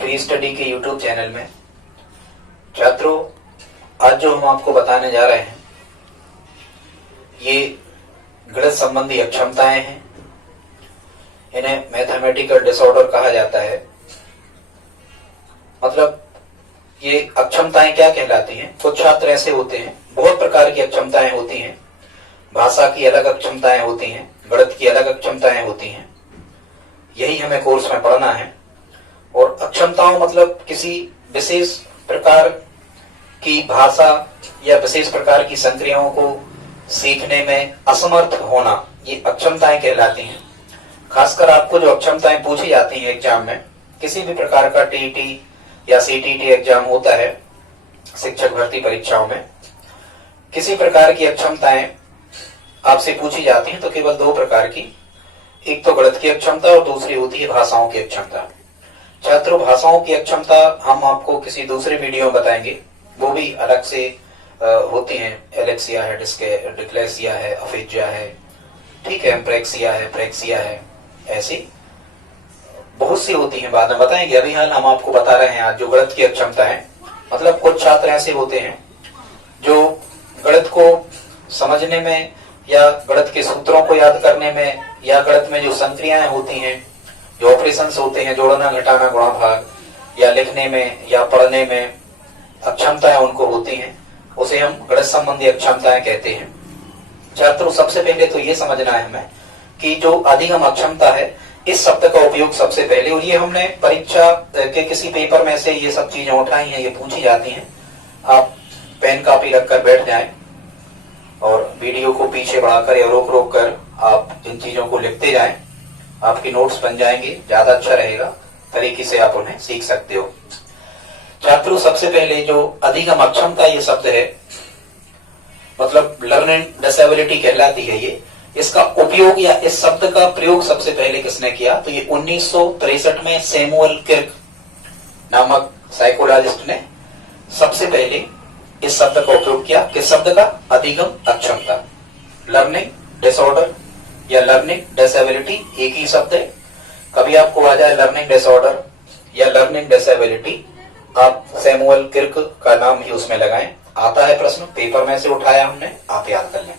Pre study के YouTube channel में। छात्रों, आज जो हम आपको बताने जा रहे हैं ये गणित संबंधी अक्षमताएं हैं। इन्हें मैथमेटिकल डिसऑर्डर कहा जाता है। मतलब ये अक्षमताएं क्या कहलाती हैं? कुछ छात्र ऐसे होते हैं, बहुत प्रकार की अक्षमताएं होती हैं। भाषा की अलग अक्षमताएं होती हैं, गणित की अलग अक्षमताएं होती हैं। यही हमें कोर्स में पढ़ना है। और अक्षमताओं मतलब किसी विशेष प्रकार की भाषा या विशेष प्रकार की संक्रियाओं को सीखने में असमर्थ होना, ये अक्षमताएं कहलाती हैं। खासकर आपको जो अक्षमताएं पूछी जाती हैं एग्जाम में, किसी भी प्रकार का टीईटी या सीटीटी एग्जाम होता है शिक्षक भर्ती परीक्षाओं में, किसी प्रकार की अक्षमताएं आपसे पूछी जाती हैं तो केवल दो प्रकार की, एक तो गणित की अक्षमता और दूसरी होती है भाषाओं की अक्षमता। छात्रों, भाषाओं की अक्षमता हम आपको किसी दूसरे वीडियो में बताएंगे, वो भी अलग से होती हैं। एलेक्सिया है, डिस्लेक्सिया है, अफेजिया है, ठीक है, एम्प्रेक्सिया है, प्रेक्सिया है, ऐसी बहुत सी होती हैं, बाद में बताएंगे। अभी हाल हम आपको बता रहे हैं आज जो गणित की अक्षमता है। मतलब कुछ छात्र ऐसे होते हैं जो गणित को समझने में या गणित के सूत्रों को याद करने में या गणित में जो संक्रियाएं होती हैं, जो ऑपरेशंस होते हैं, जोड़ना, घटाना, गुणा, भाग, या लिखने में या पढ़ने में अक्षमताएं उनको होती हैं, उसे हम गणित संबंधी अक्षमताएं कहते हैं। छात्रों, सबसे पहले तो ये समझना है हमें कि जो अधिगम अक्षमता है, इस शब्द का उपयोग सबसे पहले, और ये हमने परीक्षा के किसी पेपर में से ये सब चीजें उठाई हैं, ये पूछी जाती हैं। आप पेन कापी रखकर बैठ जाएं और वीडियो को पीछे बढ़ाकर या रोक रोक कर आप इन चीजों को लिखते जाएं। आपके नोट्स बन जाएंगे, ज्यादा अच्छा रहेगा, तरीके से आप उन्हें सीख सकते हो। छात्रों, सबसे पहले जो अधिगम अक्षमता ये शब्द है, मतलब लर्निंग डिसेबिलिटी कहलाती है ये। इसका उपयोग या इस शब्द का प्रयोग सबसे पहले किसने किया? तो ये 1963 में सैमुअल किर्क नामक साइकोलॉजिस्ट ने सबसे पहले इस शब्द का उपयोग किया। किस शब्द का? अधिगम अक्षमता। लर्निंग डिसऑर्डर या लर्निंग डिसेबिलिटी एक ही शब्द है। कभी आपको आ जाए लर्निंग डिसऑर्डर या लर्निंग डिसेबिलिटी, आप सैमुअल किर्क का नाम ही उसमें लगाएं। आता है प्रश्न, पेपर में से उठाया हमने, आप याद कर लें।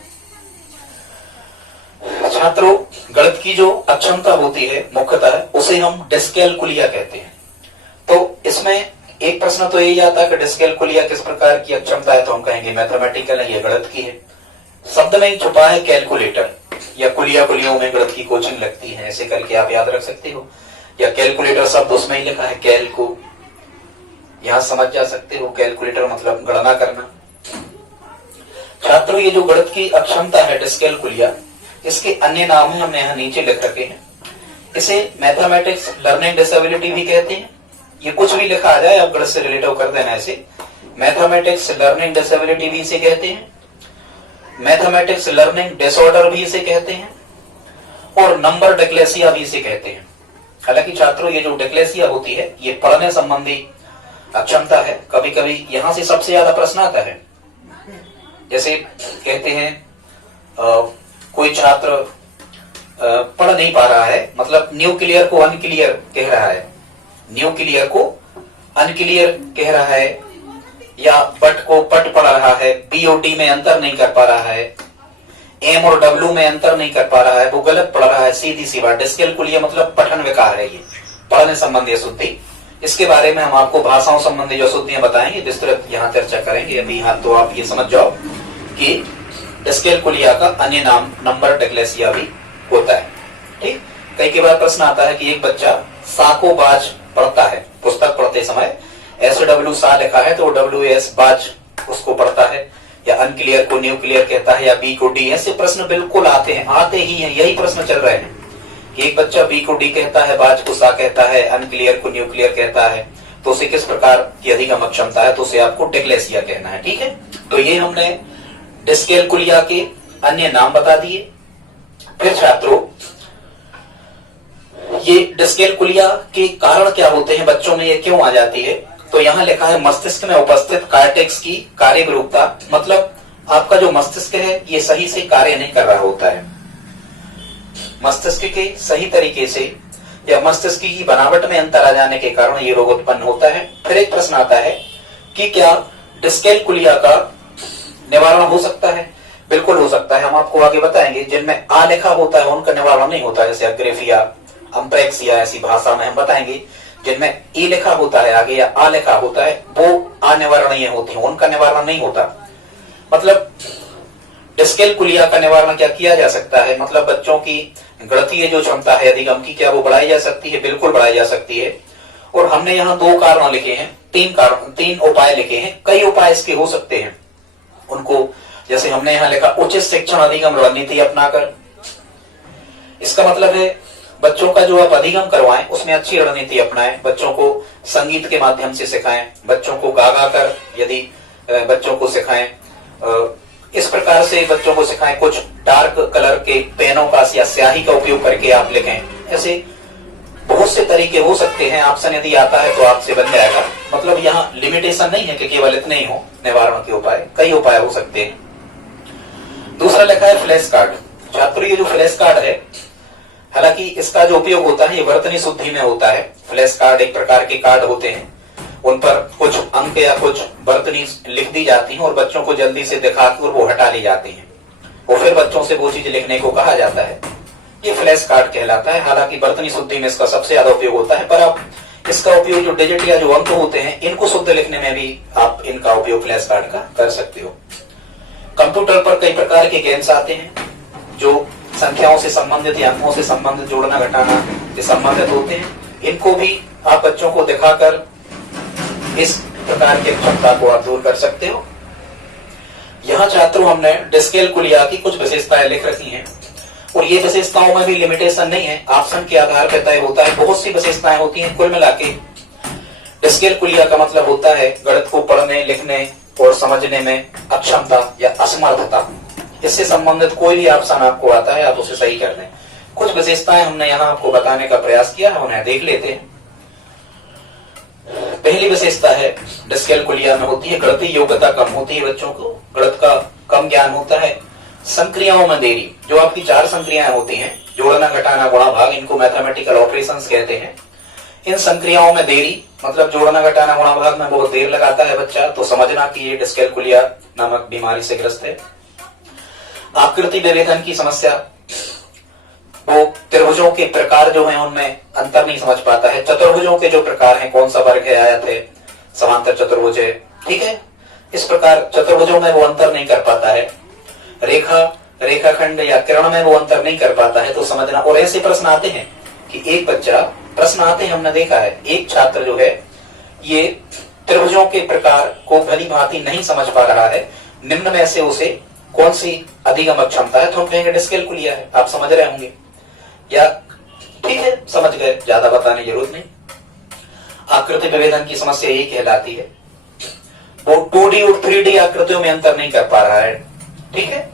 छात्रों, गणित की जो अक्षमता होती है मुख्यतः उसे हम डिस्कैलकुलिया कहते हैं। तो इसमें एक प्रश्न तो यही आता है कि डिस्कैलकुलिया किस प्रकार की अक्षमता है, तो हम कहेंगे मैथमेटिकल है, ये गणित की है। शब्द में ही छुपा है कैलकुलेटर, या कुलिया कुलियों में गणित की कोचिंग लगती है, ऐसे करके आप याद रख सकते हो। या कैलकुलेटर शब्द उसमें ही लिखा है, कैल को यहां समझ जा सकते हो। कैलकुलेटर मतलब गणना करना। छात्रों, ये जो गणित की अक्षमता है डिस्कैलकुलिया, इसके अन्य नाम है, हमने यहाँ नीचे लिख रखे हैं। इसे मैथमेटिक्स लर्निंग डिसेबिलिटी भी कहते हैं। ये कुछ भी लिखा आ जाए, आप गणित से रिलेटिव कर देना ऐसे। मैथमेटिक्स लर्निंग डिसेबिलिटी भी इसे कहते हैं, मैथमेटिक्स लर्निंग डिसऑर्डर भी इसे कहते हैं, और नंबर डिस्लेक्सिया भी इसे कहते हैं। हालांकि छात्रों, ये जो डिस्लेक्सिया होती है ये पढ़ने संबंधी अक्षमता है। कभी कभी यहां से सबसे ज्यादा प्रश्न आता है। जैसे कहते हैं कोई छात्र पढ़ नहीं पा रहा है, मतलब न्यूक्लियर को अनक्लियर कह रहा है, न्यूक्लियर को अनक्लियर कह रहा है, या बट को पट पढ़ रहा है, बी और डी में अंतर नहीं कर पा रहा है, एम और डब्ल्यू में अंतर नहीं कर पा रहा है, वो गलत पढ़ रहा है। सीधी सी बात, डिस्कैलकुलिया मतलब पठन विकार है, ये पढ़ने संबंधी अशुद्धि। इसके बारे में हम आपको भाषाओं संबंधी जो अशुद्धियां बताएंगे, विस्तृत यहाँ चर्चा करेंगे। अभी यहाँ तो आप ये समझ जाओ कि डिस्कैलकुलिया का अन्य नाम नंबर डिस्लेक्सिया भी होता है। ठीक, कई बार प्रश्न आता है कि एक बच्चा सा को बाज पढ़ता है, पुस्तक पढ़ते समय SW सा लिखा है तो WS बाज उसको पढ़ता है, या अनक्लियर को न्यूक्लियर कहता है, या बी को डी। ऐसे प्रश्न बिल्कुल आते हैं, आते ही हैं, यही प्रश्न चल रहे हैं। एक बच्चा बी को डी कहता है, बाज को सा कहता है, अनक्लियर को न्यूक्लियर कहता है, तो उसे किस प्रकार की अधिगम अक्षमता है, तो उसे आपको डिस्लेक्सिया कहना है। ठीक है, तो ये हमने डिस्कैलकुलिया के अन्य नाम बता दिए। फिर छात्रों, ये डिस्कैलकुलिया के कारण क्या होते हैं, बच्चों में ये क्यों आ जाती है, तो यहाँ लिखा है मस्तिष्क में उपस्थित कार्टेक्स की कार्य विरूपता। मतलब आपका जो मस्तिष्क है ये सही से कार्य नहीं कर रहा होता है। मस्तिष्क के सही तरीके से या मस्तिष्क की बनावट में अंतर आ जाने के कारण ये रोग उत्पन्न होता है। फिर एक प्रश्न आता है कि क्या डिस्कैलकुलिया का निवारण हो सकता है? बिल्कुल हो सकता है, हम आपको आगे बताएंगे। जिनमें आ लिखा होता है उनका निवारण नहीं होता, जैसे अग्रेफिया, अम्प्रेक्सिया, ऐसी भाषा में हम बताएंगे। जिनमें ई लिखा होता है आगे या आ लिखा होता है वो अनिवारणीय होती है, उनका निवारण नहीं होता। मतलब डिस्कैलकुलिया का निवारण क्या किया जा सकता है? मतलब बच्चों की गणितीय जो क्षमता है अधिगम की, क्या वो बढ़ाई जा सकती है? बिल्कुल बढ़ाई जा सकती है। और हमने यहाँ 2 कारण लिखे हैं, 3 उपाय लिखे हैं। कई उपाय इसके हो सकते हैं उनको, जैसे हमने यहाँ लिखा उचित शिक्षण अधिगम रणनीति अपनाकर। इसका मतलब है बच्चों का जो आप अधिगम करवाएं उसमें अच्छी रणनीति अपनाएं। बच्चों को संगीत के माध्यम से सिखाएं, बच्चों को गा गा कर यदि बच्चों को सिखाएं, इस प्रकार से बच्चों को सिखाएं। कुछ डार्क कलर के पेनों का या स्याही का उपयोग करके आप लिखें। ऐसे बहुत से तरीके हो सकते हैं। ऑप्शन यदि आता है तो आपसे बन जाएगा। मतलब यहाँ लिमिटेशन नहीं है कि केवल इतने ही हो निवारण के उपाय, कई उपाय हो सकते हैं। दूसरा लिखा है फ्लैश कार्ड। छात्रों ये जो फ्लैश कार्ड है, हालांकि इसका जो उपयोग होता है ये वर्तनी शुद्धि में होता है। फ्लैश कार्ड एक प्रकार के कार्ड होते हैं, उन पर कुछ अंक या कुछ वर्तनी लिख दी जाती है और बच्चों को जल्दी से दिखाकर वो हटा ली जाती है और फिर बच्चों से वो चीज लिखने को कहा जाता है। ये फ्लैश कार्ड कहलाता है। हालांकि वर्तनी शुद्धि में इसका सबसे ज्यादा उपयोग होता है, पर आप इसका उपयोग जो डिजिट या जो अंक होते हैं इनको शुद्ध लिखने में भी आप इनका उपयोग फ्लैश कार्ड का कर सकते हो। कंप्यूटर पर कई प्रकार के गेम्स आते हैं जो संख्याओं से संबंधित या अंकों से संबंधित, जोड़ना घटाना से संबंधित होते हैं। इनको भी आप बच्चों को दिखाकर इस प्रकार की क्षमता को आप दूर कर सकते हो। यहाँ छात्रों हमने डिस्कैलकुलिया की कुछ विशेषताएं लिख रखी हैं और ये विशेषताओं में भी लिमिटेशन नहीं है, ऑप्शन के आधार पर तय होता है। बहुत सी विशेषताएं होती हैं। कुल मिला के डिस्कैलकुलिया का मतलब होता है गणित को पढ़ने, लिखने और समझने में अक्षमता या असमर्थता। इससे संबंधित कोई भी ऑप्शन आपको आता है आप उसे सही कर दें। कुछ विशेषताएं हमने यहाँ आपको बताने का प्रयास किया है, उन्हें देख लेते हैं। पहली विशेषता है डिस्कैलकुलिया में होती है गणितीय योग्यता कम होती है। बच्चों को गणित का कम ज्ञान होता है। संक्रियाओं में देरी, जो आपकी 4 संक्रियाएं होती हैं, जोड़ना घटाना गुणा भाग, इनको मैथमेटिकल ऑपरेशंस कहते हैं। इन संक्रियाओं में देरी मतलब जोड़ना घटाना गुणा भाग में बहुत देर लगाता है बच्चा, तो समझना कि ये डिस्कैलकुलिया नामक बीमारी से ग्रस्त है। आकृति विभेदन की समस्या, वो त्रिभुजों के प्रकार जो हैं उनमें अंतर नहीं समझ पाता है। चतुर्भुजों के जो प्रकार हैं, कौन सा वर्ग है, आयत है, समांतर चतुर्भुज है, ठीक है, इस प्रकार चतुर्भुजों में वो अंतर नहीं कर पाता है। रेखा, रेखाखंड या किरण में वो अंतर नहीं कर पाता है, तो समझना। और ऐसे प्रश्न आते हैं कि एक बच्चा, प्रश्न आते हैं, हमने देखा है, एक छात्र जो है ये त्रिभुजों के प्रकार को भली भांति नहीं समझ पा रहा है। निम्न में से उसे कौन सी अधिगम क्षमता है? तो हम कहेंगे डिस्कैलकुलिया है। आप समझ रहे होंगे या ठीक है, समझ गए, ज्यादा बताने की जरूरत नहीं। आकृति विभेदन की समस्या यही कहलाती है, वो 2D और 3D आकृतियों में अंतर नहीं कर पा रहा है, ठीक है,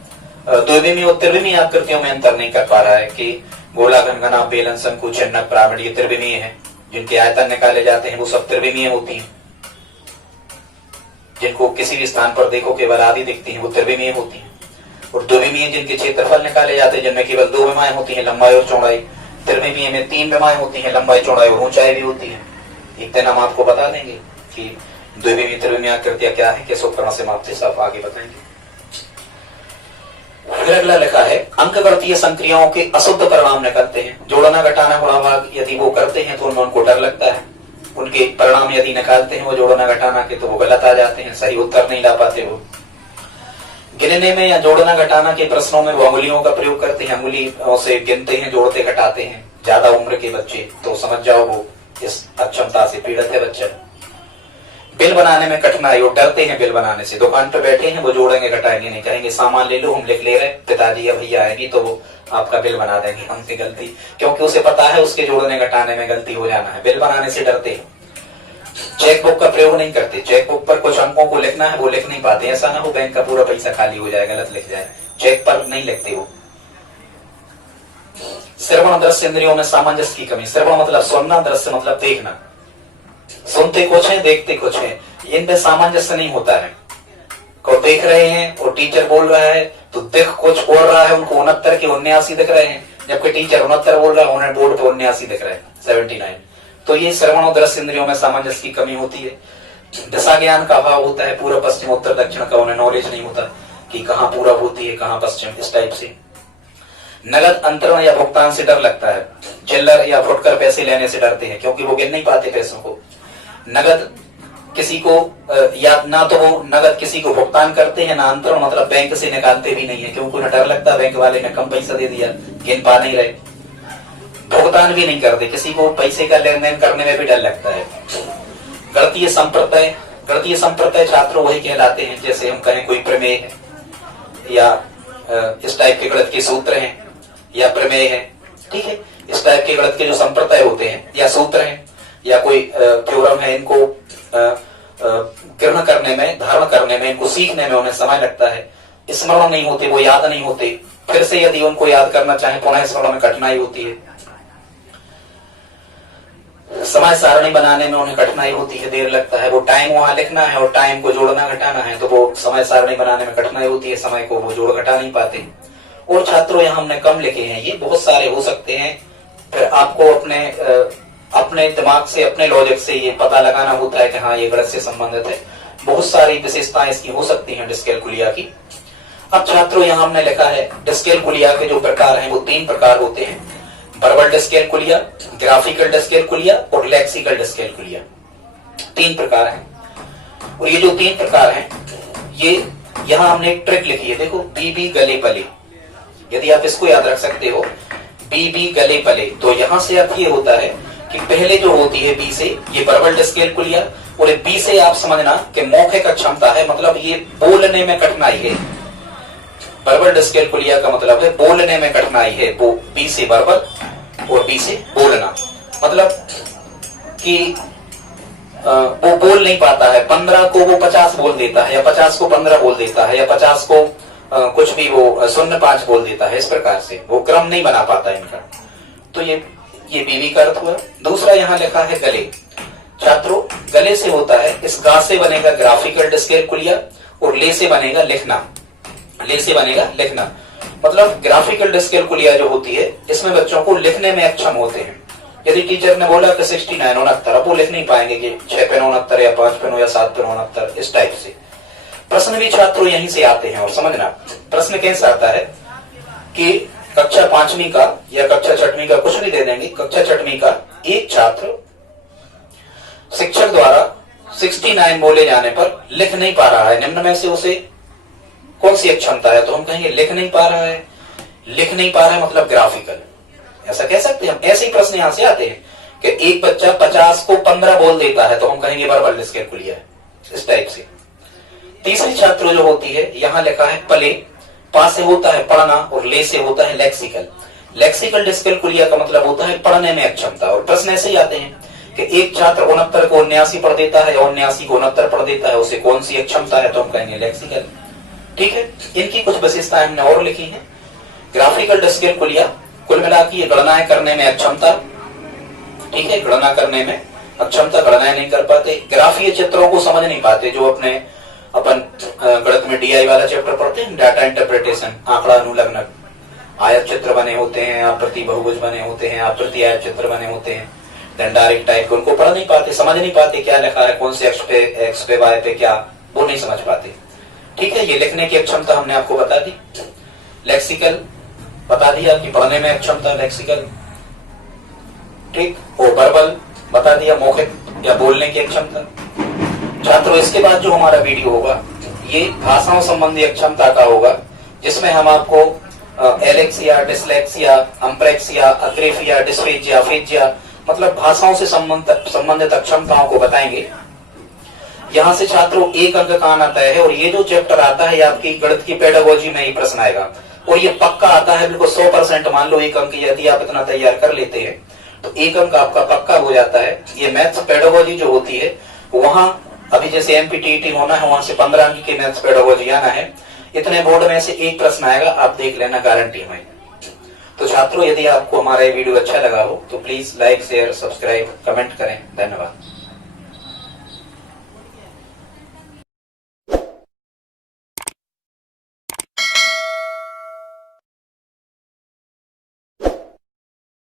द्विविमीय और त्रिविमीय आकृतियों में अंतर नहीं कर पा रहा है कि गोला, घनघना, बेलन, शंकु, चिन्हक, पिरामिड ये त्रिविमीय है। जिनके आयतन निकाले जाते हैं वो सब त्रिविमीय होती हैं। जिनको किसी भी स्थान पर देखो केवल आधी दिखती हैं वो त्रिविमीय होती हैं। और द्विविमीय जिनके क्षेत्रफल निकाले जाते हैं, जिनमें केवल 2 विमाएं होती हैं, लंबाई और चौड़ाई। त्रिविमीय में 3 विमाएं होती हैं, लंबाई, चौड़ाई और ऊंचाई भी होती है। एक दिन हम आपको बता देंगे कि द्विविमीय त्रिविमीय आकृतियां क्या है, किस उपकरण से मापते, सब आगे बताएंगे। फिर अगला लिखा है अंकगणितीय संक्रियाओं के अशुद्ध परिणाम निकलते हैं। जोड़ना घटाना गुणा भाग यदि वो करते हैं तो उनमें उनको डर लगता है। उनके परिणाम यदि निकालते हैं वो जोड़ना घटाना के, तो वो गलत आ जाते हैं, सही उत्तर नहीं ला पाते। वो गिनने में या जोड़ना घटाना के प्रश्नों में वो अंगुलियों का प्रयोग करते हैं, अंगुलियों से गिनते हैं, जोड़ते घटाते हैं। ज्यादा उम्र के बच्चे तो समझ जाओ वो इस अक्षमता से पीड़ित है बच्चा। बिल बनाने में कठिनाई, वो डरते हैं बिल बनाने से। दुकान पर बैठे हैं, वो जोड़ेंगे घटाएंगे नहीं, कहेंगे सामान ले लो, हम लिख ले रहे, पिताजी या भैया आएगी तो वो आपका बिल बना देंगे हमसे गलती, क्योंकि उसे पता है उसके जोड़ने घटाने में गलती हो जाना है। बिल बनाने से डरते हैं। चेकबुक का प्रयोग नहीं करते। चेकबुक पर कुछ अंकों को लिखना है, वो लिख नहीं पाते। ऐसा ना हो बैंक का पूरा पैसा खाली हो जाए, गलत लिख जाए। चेक पर नहीं लिखते वो। श्रवण दृश्य इंद्रियों में सामंजस्य की कमी। श्रवण मतलब सुनना, दृश्य मतलब देखना। सुनते कुछ है, देखते कुछ है, इनमें सामंजस्य नहीं होता है। को देख रहे हैं और टीचर बोल रहा है तो दिख कुछ और रहा है, उनको 69 के 79 दिख रहे हैं, जबकि टीचर 69 बोल रहा है, उन्हें बोर्ड पे 79 दिख रहा है, 79। तो ये श्रवण और दृश्य इंद्रियों में सामंजस्य की कमी होती है। दिशा ज्ञान का अभाव होता है, पूर्व पश्चिम उत्तर दक्षिण का उन्हें नॉलेज नहीं होता कि कहाँ पूरब होती है कहाँ पश्चिम, इस टाइप से। नगद अंतरण या भुगतान से डर लगता है, चिल्लर या फुटकर पैसे लेने से डरते हैं क्योंकि वो गिन नहीं पाते पैसों को। नगद किसी को या ना तो वो नगद किसी को भुगतान करते हैं, ना अंतरण मतलब बैंक से निकालते भी नहीं है क्योंकि उन्हें डर लगता है बैंक वाले ने कम पैसा दे दिया, गिन पा नहीं रहे। भुगतान भी नहीं करते, किसी को पैसे का लेन देन करने में भी डर लगता है। गणितीय संप्रदाय छात्र वही कहलाते हैं जैसे हम कहें कोई प्रमेय है या इस टाइप के गणित के सूत्र हैं या प्रमेय है, ठीक है। इस टाइप के गणित के जो संप्रदाय होते हैं या सूत्र हैं या कोई थ्योरम है, इनको ग्रहण करने में, धारण करने में, इनको सीखने में उन्हें समय लगता है, स्मरण नहीं होते, वो याद नहीं होते। फिर से यदि उनको याद करना चाहे पुनः स्मरण में कठिनाई होती है। समय सारणी बनाने में उन्हें कठिनाई होती है, देर लगता है। वो टाइम वहां लिखना है और टाइम को जोड़ना घटाना है, तो वो समय सारणी बनाने में कठिनाई होती है, समय को वो जोड़ घटा नहीं पाते। और छात्रों यहाँ हमने कम लिखे हैं, ये बहुत सारे हो सकते हैं। फिर आपको अपने दिमाग से, अपने लॉजिक से ये पता लगाना होता है कि हाँ ये गणित से संबंधित है। बहुत सारी विशेषताएं इसकी हो सकती हैं डिस्कैलकुलिया की। अब छात्रों यहाँ हमने लिखा है डिस्कैलकुलिया के जो प्रकार हैं वो 3 प्रकार होते हैं, वर्बल डिस्कैलकुलिया, ग्राफिकल डिस्कैलकुलिया और लेक्सिकल डिस्कैलकुलिया। 3 प्रकार हैं। और ये जो 3 प्रकार हैं, ये यहाँ हमने एक ट्रिक लिखी है, देखो बीबी गले पले। यदि आप इसको याद रख सकते हो, बीबी गले पले, तो यहाँ से अब ये होता है कि पहले जो होती है बी से, ये वर्बल डिस्कैलकुलिया, और बी से आप समझना कि मौखिक क्षमता है, मतलब ये बोलने में कठिनाई है। वर्बल डिस्कैलकुलिया का मतलब है बोलने में कठिनाई है। वो बी से वर्बल और बी से बोलना, मतलब कि वो बोल नहीं पाता है। 15 को वो 50 बोल देता है, या 50 को 15 बोल देता है, या 50 को कुछ भी वो 0.5 बोल देता है। इस प्रकार से वो क्रम नहीं बना पाता इनका। तो ये बीवी का अर्थ हुआ। दूसरा यहाँ लिखा है गले। छात्रों गले से होता है, इस गा से बनेगा ग्राफिकल डिस्कैलकुलिया और ले से बनेगा लिखना। ले से बनेगा लिखना, मतलब ग्राफिकल डिस्कैलकुलिया जो होती है इसमें बच्चों को लिखने में अक्षम होते हैं। यदि टीचर ने बोला कि 69 69, अब वो लिख नहीं पाएंगे कि 6 पे 69 या 5 पे 9 या 7 पे 69, इस टाइप से। प्रश्न भी छात्रों यहीं से आते हैं। और समझना प्रश्न कैसे आता है कि कक्षा 5वीं का या कक्षा 6वीं का कुछ भी दे देंगे। कक्षा 6वीं का एक छात्र शिक्षक द्वारा 69 बोले जाने पर लिख नहीं पा रहा है, निम्न में से उसे कौन सी क्षमता है? तो हम कहेंगे लिख नहीं पा रहा है। लिख नहीं पा रहा है मतलब ग्राफिकल, ऐसा कह सकते हैं हम। ऐसे ही प्रश्न यहां से आते हैं कि एक बच्चा 50 को 15 बोल देता है, तो हम कहेंगे वर्बल डिस्कैलकुलिया है, इस टाइप से। तीसरी छात्र जो होती है, यहां लिखा है पले, पा से होता है पढ़ना और ले से होता है लेक्सिकल। लेक्सिकल डिस्कैलकुलिया का मतलब होता है पढ़ने में अक्षमता। और प्रश्न ऐसे ही आते हैं कि एक छात्र 69 को 79 पढ़ देता है, 79 को 69 पढ़ देता है, उसे कौन सी अक्षमता है? तो हम कहेंगे लेक्सिकल। ठीक है, इनकी कुछ विशेषताएं हमने और लिखी हैं। ग्राफिकल डिस्कैलकुलिया कुल मिला के ये गणनाएं करने में अक्षमता, ठीक है, गणना करने में अक्षमता, गणनाएं नहीं कर पाते, ग्राफीय चित्रों को समझ नहीं पाते। जो अपन गणित में डीआई वाला चैप्टर पढ़ते हैं, डाटा इंटरप्रिटेशन, आंकड़ा अनुलग्नक, आयत चित्र बने होते हैं, आकृति बहुभुज बने होते हैं, आकृति आयत चित्र बने होते हैं, दंडारिक टाइप के, उनको पढ़ नहीं पाते, समझ नहीं पाते क्या लिखा है, कौन से एक्स पे वाई पे क्या, वो नहीं समझ पाते। ठीक है, ये लिखने की अक्षमता हमने आपको बता दी। लेक्सिकल बता दिया कि पढ़ने में अक्षमता, लेक्सिकल, ठीक। और वर्बल बता दिया, मौखिक या बोलने की अक्षमता। छात्रों इसके बाद जो हमारा वीडियो होगा ये भाषाओं संबंधी अक्षमता का होगा, जिसमें हम आपको एलेक्सिया, डिसलेक्सिया, अम्प्रेक्सिया, अग्रेफिया, डिस्फेजिया, फेजिया, मतलब भाषाओं से संबंधित अक्षमताओं को बताएंगे। यहाँ से छात्रों 1 अंक का आना तय है। और ये जो चैप्टर आता है, आपकी गणित की पेडागोजी में ही प्रश्न आएगा, और ये पक्का आता है, बिल्कुल 100%। मान लो 1 अंक यदि आप इतना तैयार कर लेते हैं तो 1 अंक आपका पक्का हो जाता है। ये मैथ्स पेडागोजी जो होती है, वहां अभी जैसे एमपीटीईटी होना है, वहां से 15 अंक की मैथ्स पेडागोजी आना है। इतने बोर्ड में से एक प्रश्न आएगा, आप देख लेना, गारंटी है। तो छात्रों यदि आपको हमारा ये वीडियो अच्छा लगा हो तो please like, share, subscribe, comment करें। धन्यवाद।